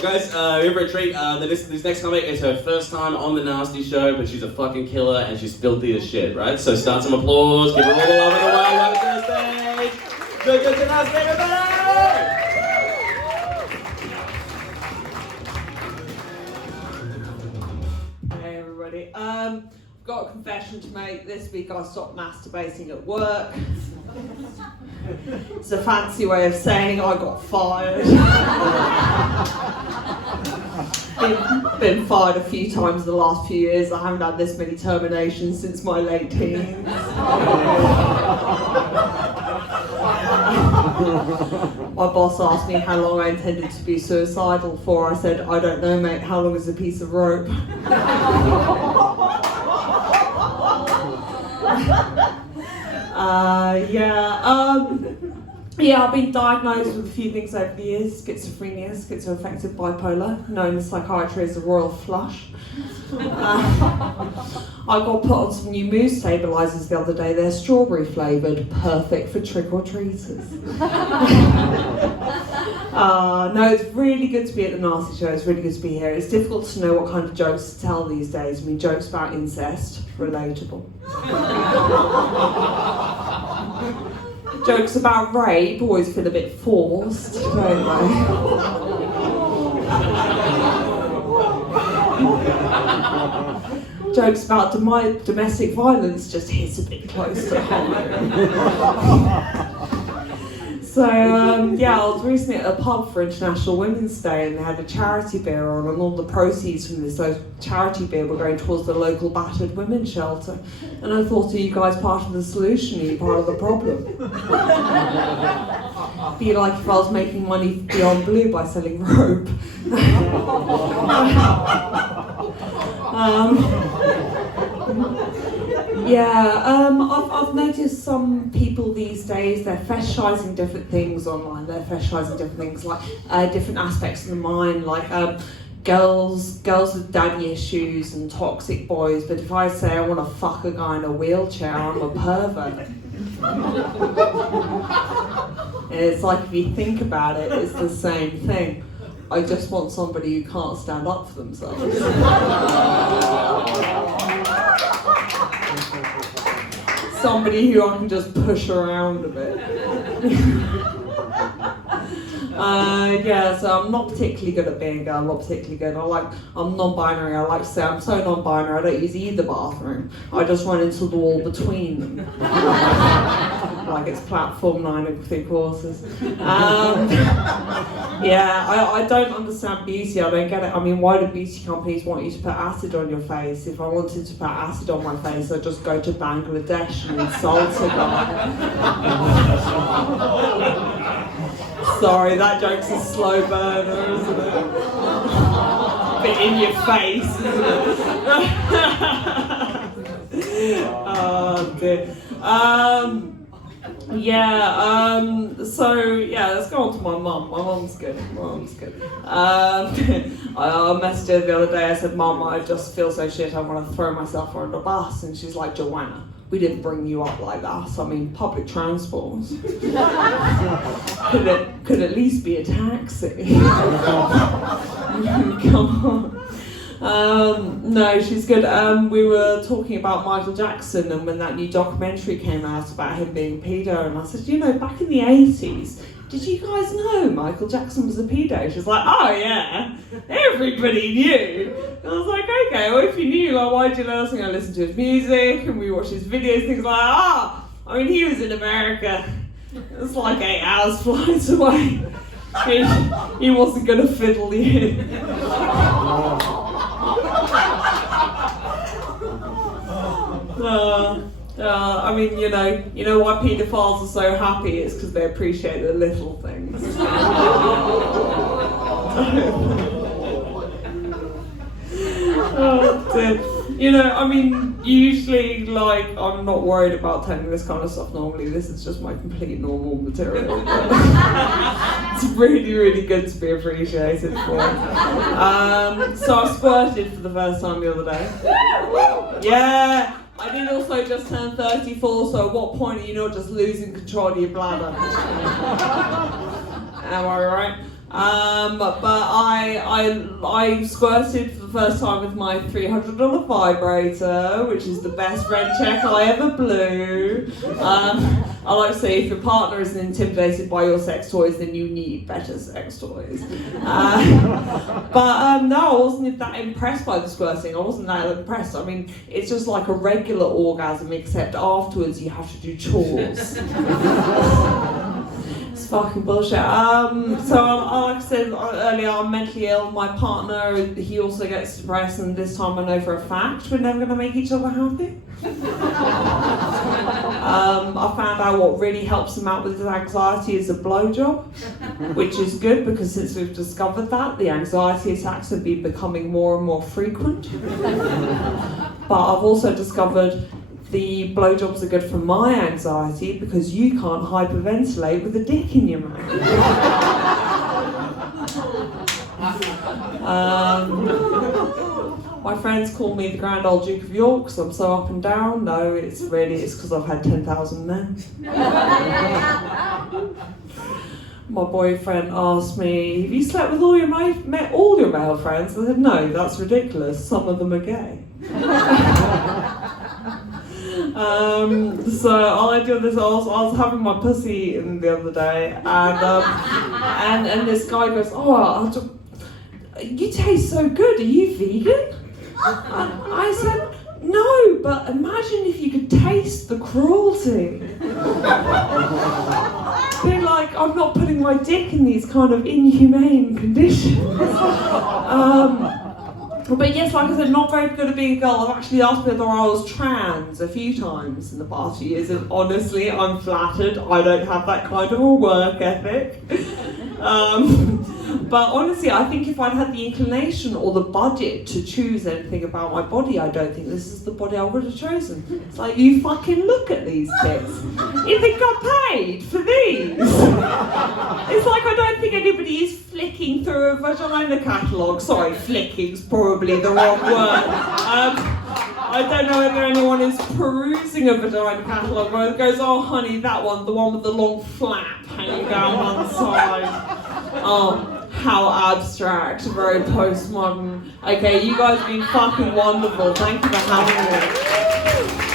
Guys, we're in for a treat. This next comic is her first time on the Nasty Show, but she's a fucking killer and she's filthy as shit, right? So start some applause, give her all the love in the world. Welcome to the stage, Jojo Chinaski, everybody! Hey everybody. I've got a confession to make. This week I stopped masturbating at work. It's a fancy way of saying I got fired. Been fired a few times in the last few years. I haven't had this many terminations since my late teens. My boss asked me how long I intended to be suicidal for. I said, I don't know, mate. How long is a piece of rope? I've been diagnosed with a few things over the years: schizophrenia, schizoaffective bipolar, known in psychiatry as the royal flush. I got put on some new mood stabilisers the other day. They're strawberry flavoured, perfect for trick-or-treaters. No, it's really good to be at the Nasty Show. It's really good to be here. It's difficult to know what kind of jokes to tell these days. I mean, jokes about incest, relatable. Jokes about rape always feel a bit forced, don't they? Jokes about domestic violence just hit a bit close to home. So, I was recently at a pub for International Women's Day and they had a charity beer on, and all the proceeds from this charity beer were going towards the local battered women's shelter. And I thought, are you guys part of the solution? Are you part of the problem? Be like if I was making money beyond blue by selling rope. I've noticed some people these days, they're feshising different things online. They're feshising different things like different aspects of the mind, like girls with daddy issues and toxic boys. But if I say I want to fuck a guy in a wheelchair, I'm a pervert. And it's like, if you think about it, it's the same thing. I just want somebody who can't stand up for themselves. Somebody who I can just push around a bit. So I'm not particularly good at being a girl. I'm not particularly good. I'm non-binary. I like to say I'm so non-binary. I don't use either bathroom. I just run into the wall between them. Like it's platform 9 3/4. I don't understand beauty. I don't get it. I mean, why do beauty companies want you to put acid on your face? If I wanted to put acid on my face, I'd just go to Bangladesh and insult a guy. Sorry, that joke's a slow burner, isn't it? Bit in your face, isn't it? Oh dear. Let's go on to my mum. My mum's good. I messaged her the other day. I said, Mum, I just feel so shit. I want to throw myself under a bus. And she's like, Joanna, we didn't bring you up like that. I mean, public transport could at least be a taxi. Come on. No, she's good. We were talking about Michael Jackson and when that new documentary came out about him being a pedo, and I said, back in the 80s, did you guys know Michael Jackson was a pedo? She's like, oh yeah, everybody knew. And I was like, okay, well if you knew, like, why did you let us go listen to his music and we watched his videos, things like, he was in America. It's like 8 hours flight away. He wasn't gonna fiddle you. You know why paedophiles are so happy? It's because they appreciate the little things. Usually, I'm not worried about telling this kind of stuff normally. This is just my complete normal material. It's really, really good to be appreciated for. So I squirted for the first time the other day. Yeah, I did also just turn 34, so at what point are you not just losing control of your bladder? Am I right? But I squirted for the first time with my $300 vibrator, which is the best friend check I ever blew. I like to say if your partner isn't intimidated by your sex toys, then you need better sex toys. But no, I wasn't that impressed by the squirting. I wasn't that impressed. I mean, it's just like a regular orgasm, except afterwards you have to do chores. It's fucking bullshit. So like I said earlier, I'm mentally ill. My partner, he also gets depressed, and this time I know for a fact we're never going to make each other happy. I found out what really helps him out with his anxiety is a blowjob, which is good because since we've discovered that, the anxiety attacks have been becoming more and more frequent. But I've also discovered the blowjobs are good for my anxiety because you can't hyperventilate with a dick in your mouth. My friends call me the Grand Old Duke of York because I'm so up and down. No, it's because I've had 10,000 men. My boyfriend asked me, have you slept with all your male friends? I said, no, that's ridiculous. Some of them are gay. So all I do is I was having my pussy eaten the other day, and this guy goes, oh, you taste so good. Are you vegan? And I said, no, but imagine if you could taste the cruelty. They're like, I'm not putting my dick in these kind of inhumane conditions. But yes, like I said, not very good at being a girl. I've actually asked whether I was trans a few times in the past few years, and honestly, I'm flattered. I don't have that kind of a work ethic. But honestly, I think if I'd had the inclination or the budget to choose anything about my body, I don't think this is the body I would have chosen. It's like, you fucking look at these tits. You think I paid for these? It's like I don't think anybody is flicking through a vagina catalogue. Sorry, flicking's probably the wrong word. I don't know whether anyone is perusing a vagina catalogue where it goes, oh honey, that one, the one with the long flap hanging down one side. Oh, how abstract, very postmodern. Okay, you guys have been fucking wonderful. Thank you for having me.